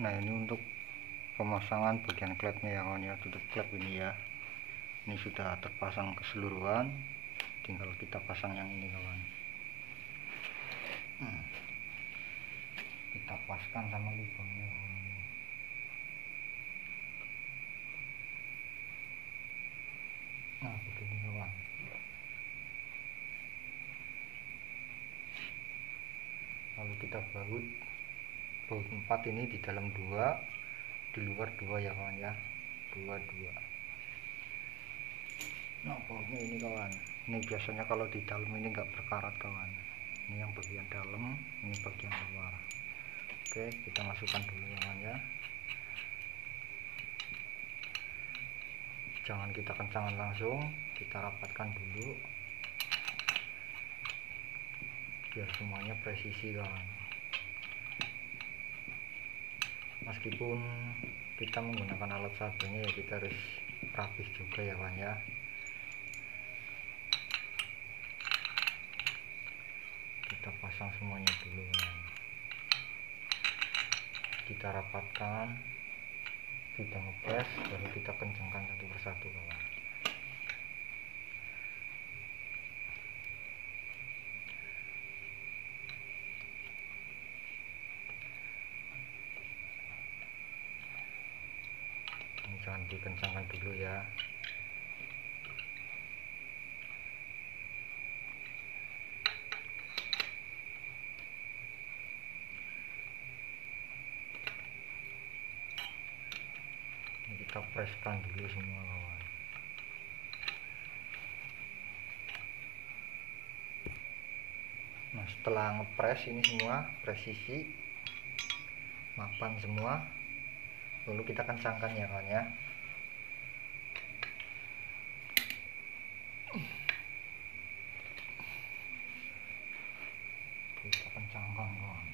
Nah, ini untuk pemasangan bagian klepnya ya kawan ya. Tutup klep ini ya, ini sudah terpasang keseluruhan, tinggal kita pasang yang ini kawan. Kita paskan sama lubangnya kawan. Nah, begini kawan. Lalu kita baut 4 ini, di dalam 2, di luar 2 ya kawan ya, 2. Nah, bautnya ini kawan, ini biasanya kalau di dalam ini enggak berkarat kawan. Ini yang bagian dalam, ini bagian luar. Oke, kita masukkan dulu ya kawan ya. Jangan kita kencangkan langsung, kita rapatkan dulu biar semuanya presisi kawan. Meskipun kita menggunakan alat seadanya ya, kita harus rapih juga ya kawan ya. Kita pasang semuanya dulu kawan. Kita rapatkan, kita ngepres, baru kita kencangkan satu persatu kawan. Ini jangan dikencangkan dulu ya. Ini kita preskan dulu semua kawan. Nah, setelah ngepres ini semua presisi, mapan semua, lalu kita kencangkan ya kawan ya. Kita kencangkan kawan.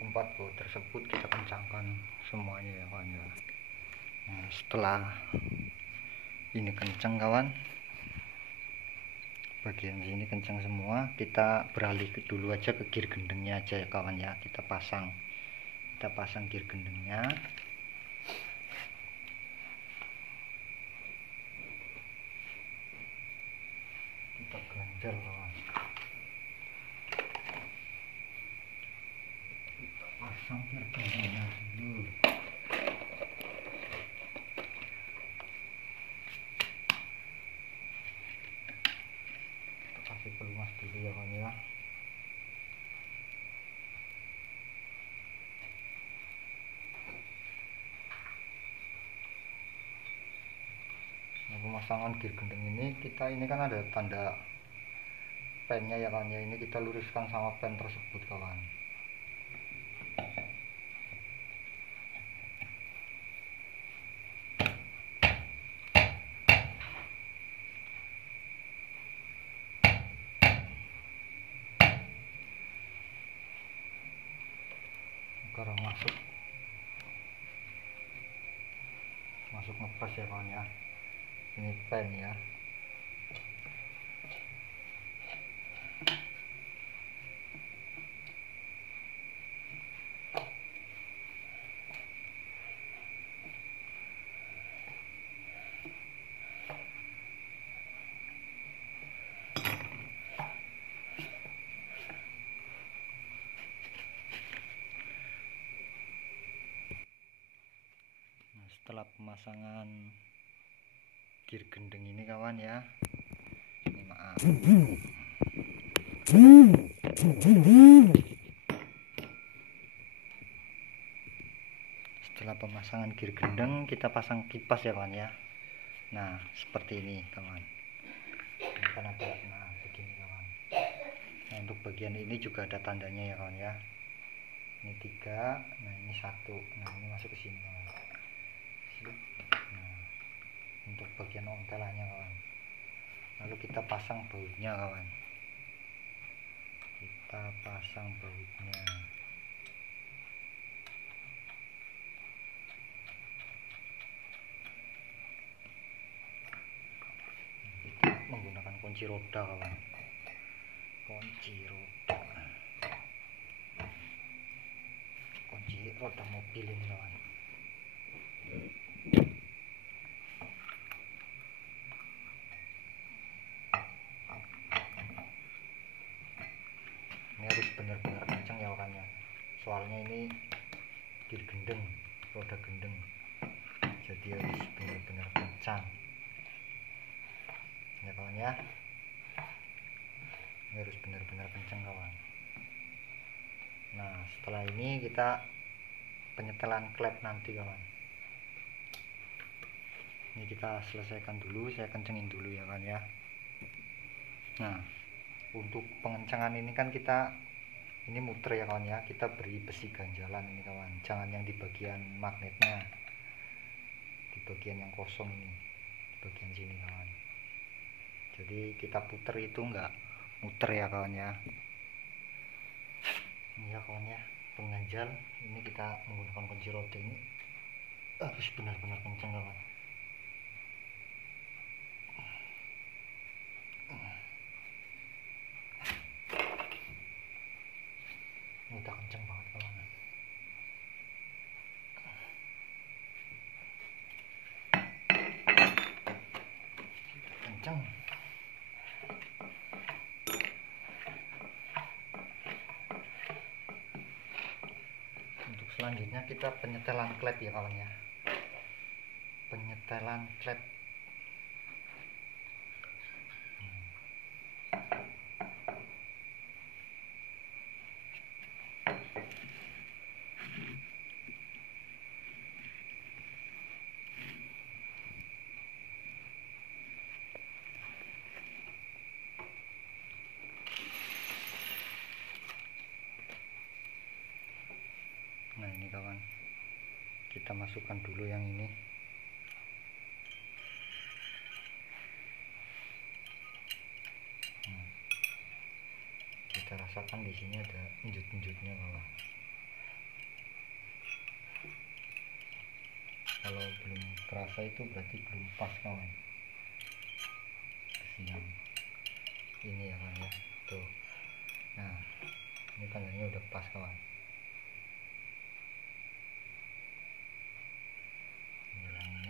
Keempat baut tersebut kita kencangkan semuanya ya kawan ya. Nah, setelah ini kencang kawan, bagian sini kencang semua, kita beralih dulu aja ke gear gendengnya aja ya kawan ya. Kita pasang gear gendengnya. Kita ganjel kawan. Kita pasang gear gendengnya dulu. Kita kasih pelumas dulu ya kawan ya. Nah, pemasangan gear gendeng ini, ini kan ada tanda pennya ya kawan ya. Ini kita luruskan sama pen tersebut kawan. Agar masuk ngepres ya kawan ya. Ini pen ya. Setelah pemasangan gear gendeng ini kawan ya, ini maaf, setelah pemasangan gear gendeng kita pasang kipas ya kawan ya. Nah, seperti ini kawan. Ini kan ada, nah begini kawan. Nah, untuk bagian ini juga ada tandanya ya kawan ya. Ini 3, nah ini 1, nah ini masuk ke sini kawan. Nah, untuk bagian ontelannya kawan. Lalu kita pasang bautnya kawan. Kita pasang bautnya. kunci roda kawan, kunci roda mobil ini kawan. Ini harus benar-benar kencang ya kawan ya, soalnya ini gendeng, roda gendeng, jadi harus benar-benar kencang ya kawan ya. Ini harus benar-benar kencang kawan. Nah setelah ini kita penyetelan klep nanti kawan. Ini kita selesaikan dulu, saya kencengin dulu ya kawan ya. Nah untuk pengencengan ini kan kita ini muter ya kawan ya, kita beri besi ganjalan ini kawan, jangan yang di bagian magnetnya, di bagian yang kosong ini, di bagian sini kawan. Jadi kita puter itu enggak muter ya kawan ya. Ini ya kawan ya, pengganjal ini kita menggunakan kunci roda ini harus benar-benar kencang kawan. Ini udah kencang banget kawan, kencang. Untuk selanjutnya kita penyetelan klep ya kawan ya, penyetelan klep. Nah ini kawan, kita masukkan dulu yang ini. Kita rasakan di sini ada injut-injutnya kawan. Kalau belum terasa itu berarti belum pas kawan. Kesian ini ya kawan ya, tuh. Nah ini tandanya udah pas kawan.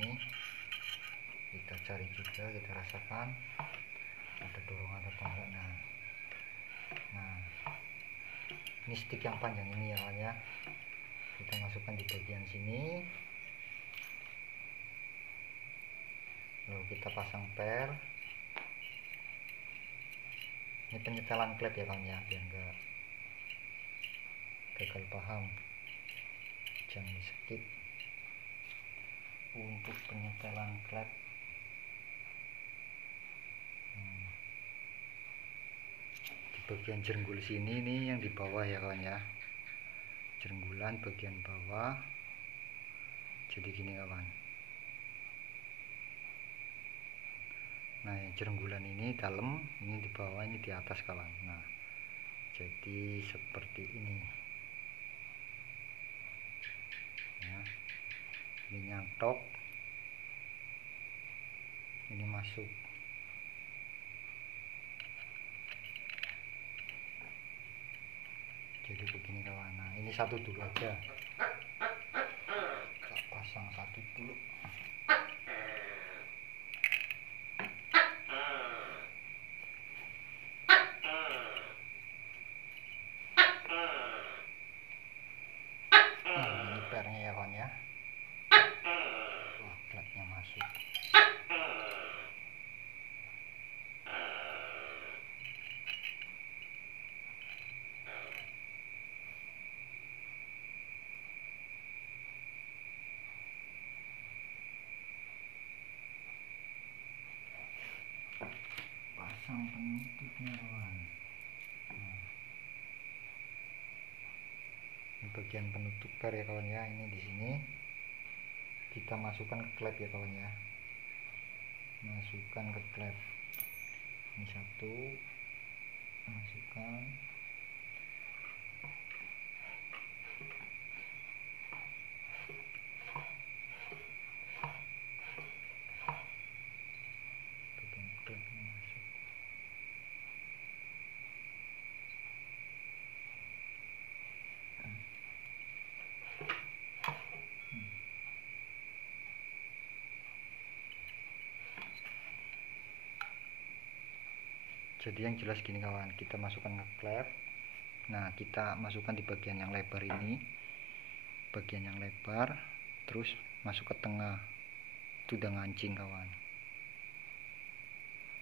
Ini kita cari juga, kita rasakan ada dorongan atau enggak. Nah ini stick yang panjang ini ya kawan ya, kita masukkan di bagian sini, lalu kita pasang per. Ini penyetelan klep ya kawan ya, biar enggak gagal paham, jangan di skip. Untuk penyetelan klep di bagian jenggul sini nih, yang di bawah ya kawan ya, jenggulan bagian bawah. Jadi gini kawan, nah yang jenggulan ini dalam, ini di bawah, ini di atas kawan. Nah jadi seperti ini ya, ini nyantok, ini masuk. Jadi begini kawan. Nah ini satu dulu aja, kita pasang satu dulu. Ini pernya ya kawan ya. Wah, klepnya masuk. Pasang penutupnya kawan. Nah, ini bagian penutup per ya kawan ya. Ini di sini kita masukkan ke klep ya kawan ya. Masukkan ke klep. Ini satu, masukkan. Bagian klepnya masuk. Jadi yang jelas gini kawan, kita masukkan ke klep. Nah, kita masukkan di bagian yang lebar ini, bagian yang lebar, terus masuk ke tengah. Itu udah ngancing kawan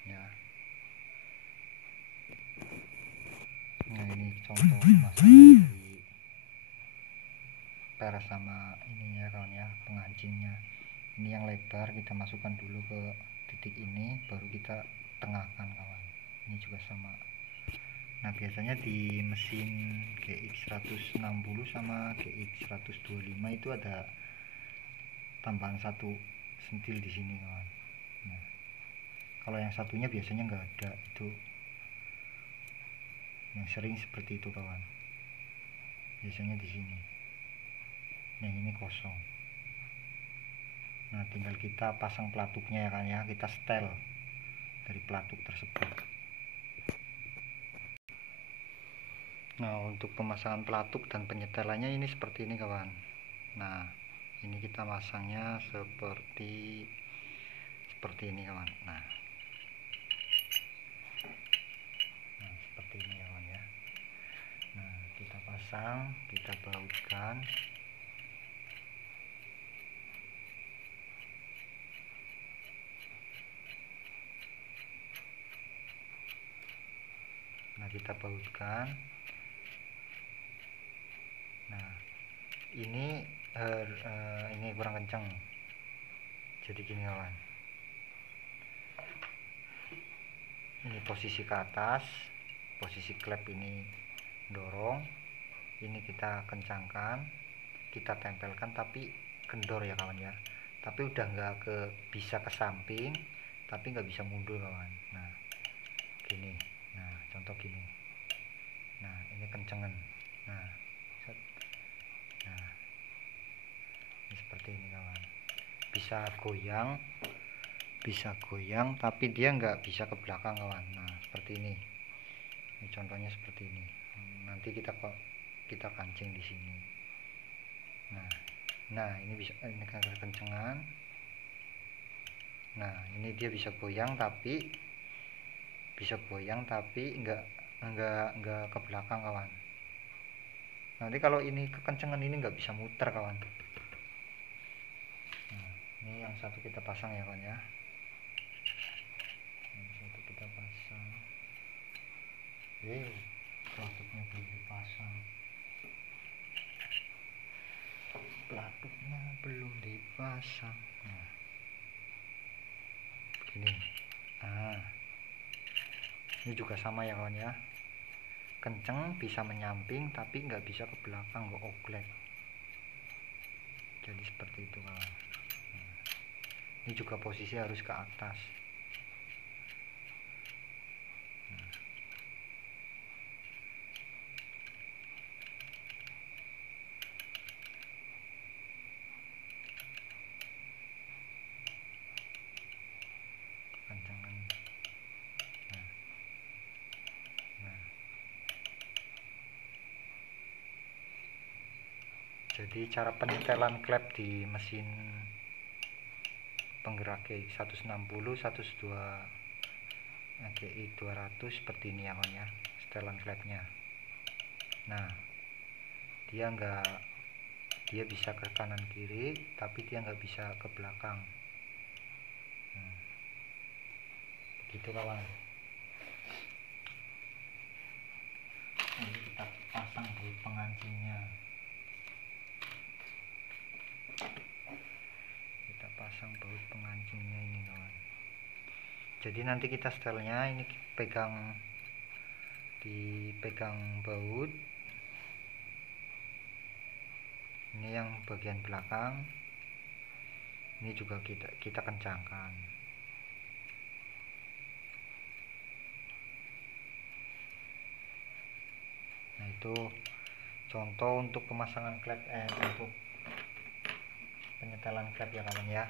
ya. Nah, ini contoh pemasangan dari peres sama ininya kawan ya, pengancingnya. Ini yang lebar kita masukkan dulu ke titik ini, baru kita tengahkan kawan. Ini juga sama. Nah, biasanya di mesin GX 160 sama GX 125 itu ada tambahan satu sentil di sini kawan. Nah, kalau yang satunya biasanya nggak ada, itu yang sering seperti itu kawan. Biasanya di sini. Yang ini kosong. Nah, tinggal kita pasang pelatuknya ya kan ya, kita setel dari pelatuk tersebut. Nah, untuk pemasangan pelatuk dan penyetelannya ini seperti ini kawan. Nah, ini kita masangnya seperti ini kawan. Nah, seperti ini kawan ya. Nah, kita pasang, kita bautkan. Nah, kita bautkan. Nah, ini kurang kencang. Jadi gini kawan. Ini posisi ke atas, posisi klep ini dorong. Ini kita kencangkan, kita tempelkan, tapi kendor ya kawan ya. Tapi udah nggak bisa ke samping, tapi nggak bisa mundur kawan. Nah, gini. Nah, contoh gini. Nah, ini kencengan. Nah, ini seperti ini kawan. Bisa goyang, tapi dia nggak bisa ke belakang kawan. Nah, seperti ini. Ini contohnya seperti ini. Nanti kita kancing di sini. Nah, ini bisa, ini kan kencengan. Nah, ini dia bisa goyang tapi nggak ke belakang kawan. Nanti kalau ini kekencengan ini nggak bisa muter kawan. Nah, ini yang satu kita pasang ya kawan ya. Yang satu kita pasang. Pelatuknya belum dipasang. Nah, begini. Nah, ini juga sama ya kawan ya. Kenceng bisa menyamping tapi nggak bisa ke belakang, nggak oglek. Jadi seperti itu kawan. Nah, ini juga posisi harus ke atas. Kencengan. Nah. Jadi cara penyetelan klep di mesin penggerak GX 160, 102 GI 200 seperti ini ya kawan ya, setelan klepnya. Nah, dia bisa ke kanan kiri tapi dia nggak bisa ke belakang. Nah, begitu kawan. Ini kita pasang baut pengancingnya. Ini kawan. Jadi nanti kita setelnya ini dipegang baut. Ini yang bagian belakang. Ini juga kita kencangkan. Nah, itu contoh untuk pemasangan klep untuk penyetelan klep ya kawan ya.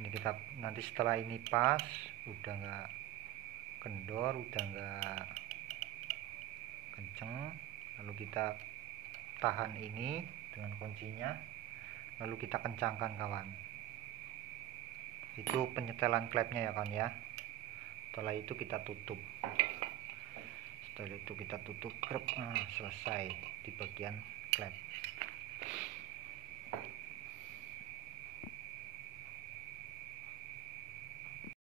Ini kita nanti setelah ini pas, udah nggak kendor, udah nggak kenceng, lalu kita tahan ini dengan kuncinya, lalu kita kencangkan kawan. Itu penyetelan klepnya ya kawan ya. Setelah itu kita tutup. Nah, selesai di bagian klep.